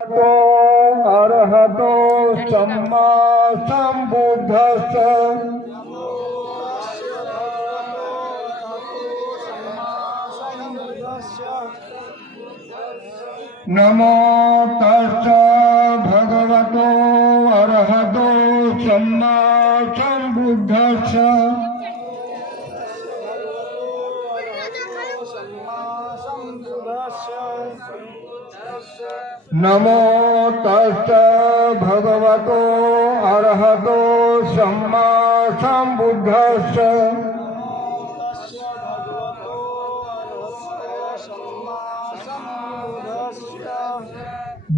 तो अरहतो सम्मा सम्बुद्धस्स नमो तस्स भगवतो अरहतो सम्मा सम्बुद्धस्स नमो तस्स भगवतो अरहतो सम्मा सम्बुद्धस्स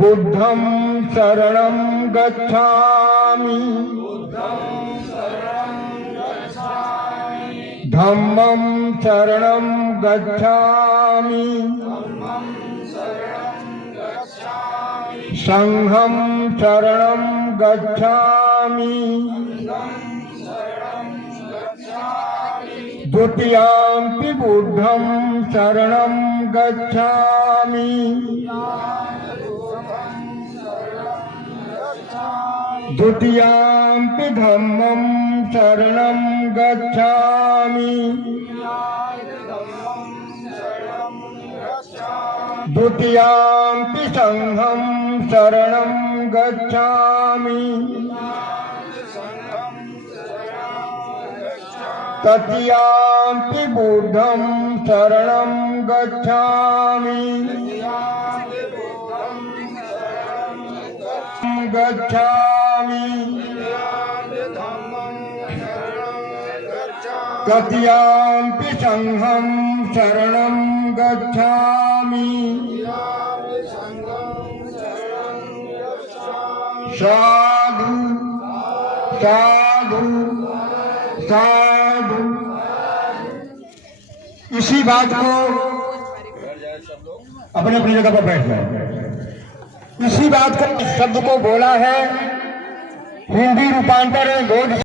बुद्धं शरणं गच्छामि धम्मं शरणं गच्छामि संघं शरणं गच्छामि द्वितीयंपि बुद्धं शरणं गच्छामि द्वितीयंपि धम्मं शरणं गच्छामि द्वितीयंपि संघं शरणं गच्छामि तृतीयंपि बुद्धं शरणं गच्छामि तृतीयंपि संघं शरणं गच्छामि साधु साधु साधु। इसी बात को अपने अपनी जगह पर बैठ जाए। इसी बात को शब्द को बोला है हिंदी रूपांतर है।